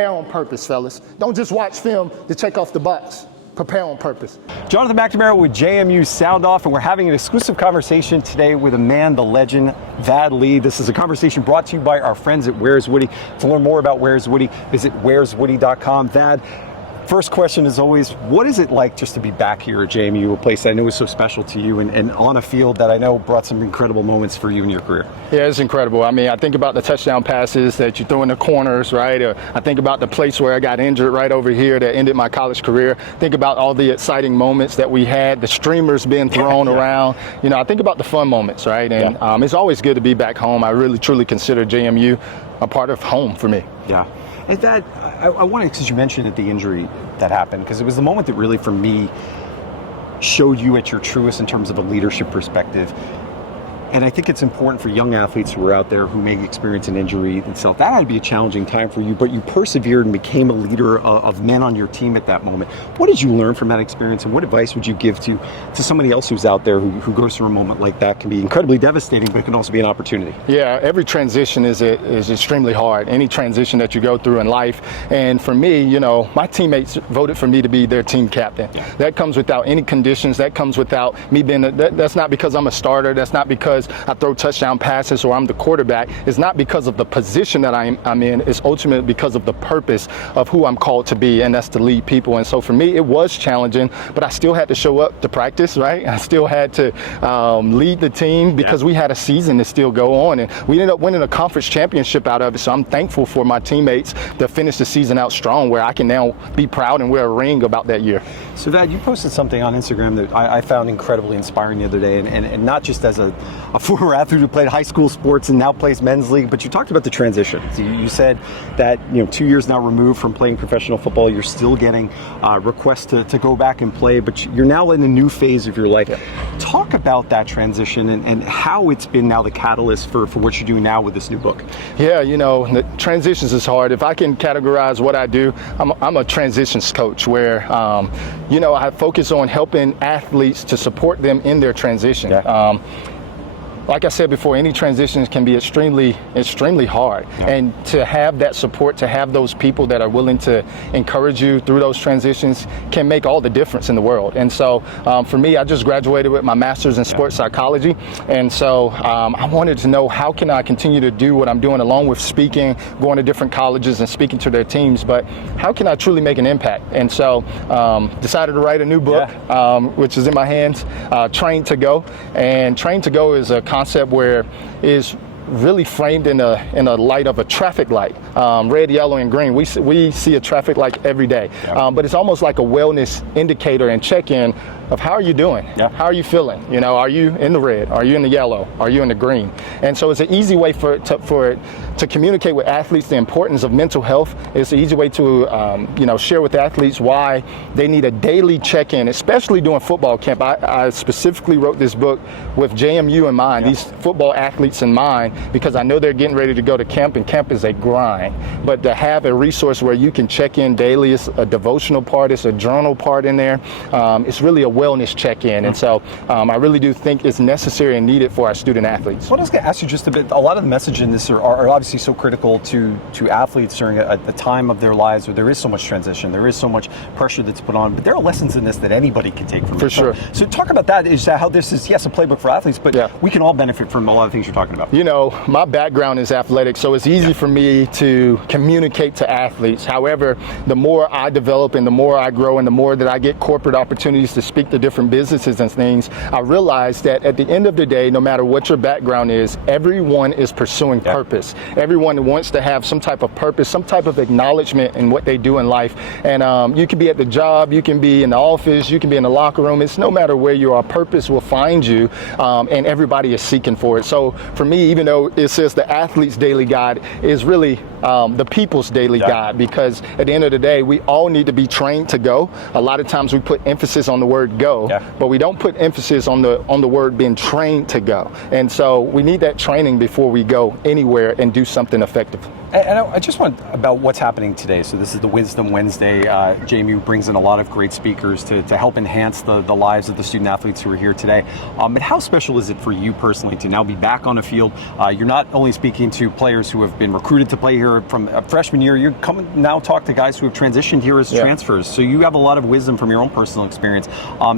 Prepare on purpose, fellas. Don't just watch film to check off the box. Prepare on purpose. Jonathan McNamara with JMU Sound Off, and we're having an exclusive conversation today with a man, the legend, Vad Lee. This is a conversation brought to you by our friends at Where's Woody. To learn more about Where's Woody, visit where'swoody.com. Vad, first question is always, what is it like just to be back here at JMU, a place I know is so special to you, and on a field that I know brought some incredible moments for you in your career? Yeah, it's incredible. I mean, I think about the touchdown passes that you throw in the corners, right? I think about the place where I got injured right over here that ended my college career. Think about all the exciting moments that we had, the streamers being thrown around. You know, I think about the fun moments, right? And it's always good to be back home. I really, truly consider JMU a part of home for me. Yeah. And that, I wanted, because you mentioned the injury that happened, because it was the moment that really, for me, showed you at your truest in terms of a leadership perspective. And I think it's important for young athletes who are out there who may experience an injury themselves. That had to be a challenging time for you, but you persevered and became a leader of men on your team at that moment. What did you learn from that experience, and what advice would you give to somebody else who's out there who goes through a moment like that? Can be incredibly devastating, but it can also be an opportunity. Yeah, every transition is extremely hard. Any transition that you go through in life. And for me, you know, my teammates voted for me to be their team captain. Yeah. That comes without any conditions. That comes without me being, that's not because I'm a starter. That's not because I throw touchdown passes or I'm the quarterback. It's not because of the position that I'm in. It's ultimately because of the purpose of who I'm called to be, and that's to lead people. And so for me, it was challenging, but I still had to show up to practice, right? I still had to lead the team because we had a season to still go on, and we ended up winning a conference championship out of it. So I'm thankful for my teammates to finish the season out strong, where I can now be proud and wear a ring about that year. So Vad, you posted something on Instagram that I found incredibly inspiring the other day, and not just as a former athlete who played high school sports and now plays men's league, but you talked about the transition. So you said that, you know, 2 years now removed from playing professional football, you're still getting requests to go back and play, but you're now in a new phase of your life. Yeah. Talk about that transition and how it's been now the catalyst for what you're doing now with this new book. Yeah, you know, the transitions is hard. If I can categorize what I do, I'm a transitions coach where, you know, I focus on helping athletes to support them in their transition. Yeah. Like I said before, any transitions can be extremely hard. Yeah. And to have that support, to have those people that are willing to encourage you through those transitions can make all the difference in the world. And so for me, I just graduated with my master's in sports psychology. And so I wanted to know, how can I continue to do what I'm doing along with speaking, going to different colleges and speaking to their teams, but how can I truly make an impact? And so decided to write a new book, which is in my hands, Train to Go. And Train to Go is a concept where is really framed in a light of a traffic light, red, yellow, and green. We see a traffic light every day, but it's almost like a wellness indicator and check-in of how are you doing? Yeah. How are you feeling? You know, are you in the red? Are you in the yellow? Are you in the green? And so it's an easy way for it to communicate with athletes the importance of mental health. It's an easy way to you know, share with athletes why they need a daily check-in, especially during football camp. I specifically wrote this book with JMU in mind, these football athletes in mind, because I know they're getting ready to go to camp, and camp is a grind. But to have a resource where you can check in daily, it's a devotional part, it's a journal part in there. It's really a wellness check-in, and so I really do think it's necessary and needed for our student athletes. Well, I was going to ask you just a bit. A lot of the message in this are obviously so critical to athletes during a time of their lives where there is so much transition, there is so much pressure that's put on, but there are lessons in this that anybody can take from it. For sure. So talk about that, is how this is, yes, a playbook for athletes, but we can all benefit from a lot of things you're talking about. You know, my background is athletic, so it's easy for me to communicate to athletes. However, the more I develop and the more I grow and the more that I get corporate opportunities to speak to different businesses and things, I realize that at the end of the day, no matter what your background is, everyone is pursuing purpose. Everyone wants to have some type of purpose, some type of acknowledgement in what they do in life. And you can be at the job, you can be in the office, you can be in the locker room. It's no matter where you are, purpose will find you, and everybody is seeking for it. So for me, even though it says the athlete's daily guide, is really the people's daily guide, because at the end of the day, we all need to be trained to go. A lot of times we put emphasis on the word word go, but we don't put emphasis on the word being trained to go. And so we need that training before we go anywhere and do something effective. And I just want about what's happening today. So this is the Wisdom Wednesday. JMU brings in a lot of great speakers to help enhance the lives of the student athletes who are here today. But how special is it for you personally to now be back on a field? You're not only speaking to players who have been recruited to play here from a freshman year, you're coming now talk to guys who have transitioned here as transfers. So you have a lot of wisdom from your own personal experience.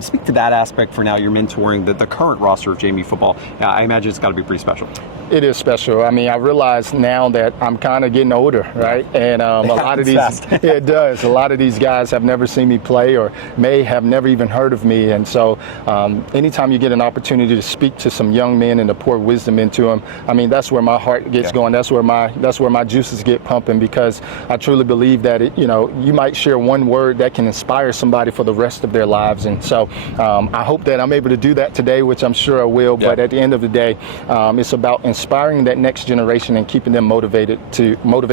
Speak to that aspect for now. You're mentoring the current roster of JMU football. I imagine it's got to be pretty special. It is special. I mean, I realize now that I'm kind of getting older, right? And a lot of these, it does. A lot of these guys have never seen me play or may have never even heard of me. And so anytime you get an opportunity to speak to some young men and to pour wisdom into them, I mean, that's where my heart gets going. That's where my juices get pumping, because I truly believe that, you might share one word that can inspire somebody for the rest of their lives. And so I hope that I'm able to do that today, which I'm sure I will. But at the end of the day, it's about inspiring that next generation and keeping them motivated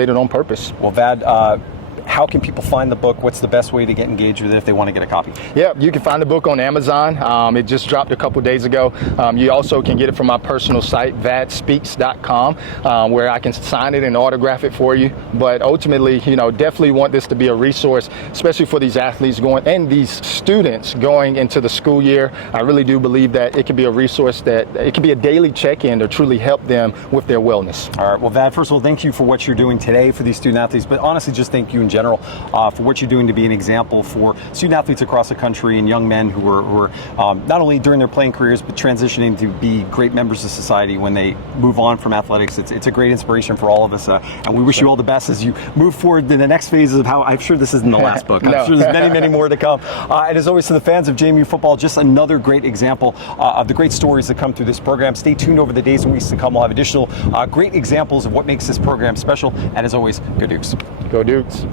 on purpose. Well, Vad, how can people find the book? What's the best way to get engaged with it if they want to get a copy? Yeah, you can find the book on Amazon. It just dropped a couple days ago. You also can get it from my personal site, vadspeaks.com, where I can sign it and autograph it for you. But ultimately, definitely want this to be a resource, especially for these athletes going and these students going into the school year. I really do believe that it can be a resource, that it can be a daily check-in to truly help them with their wellness. All right. Well, Vad, first of all, thank you for what you're doing today for these student athletes, but honestly, just thank you in general for what you're doing to be an example for student athletes across the country and young men who are not only during their playing careers, but transitioning to be great members of society when they move on from athletics. It's a great inspiration for all of us, and we wish you all the best as you move forward to the next phases of how, I'm sure this isn't the last book. I'm sure there's many, many more to come. And as always, to the fans of JMU football, just another great example of the great stories that come through this program. Stay tuned over the days and weeks to come. We'll have additional great examples of what makes this program special. And as always, go Dukes. Go Dukes.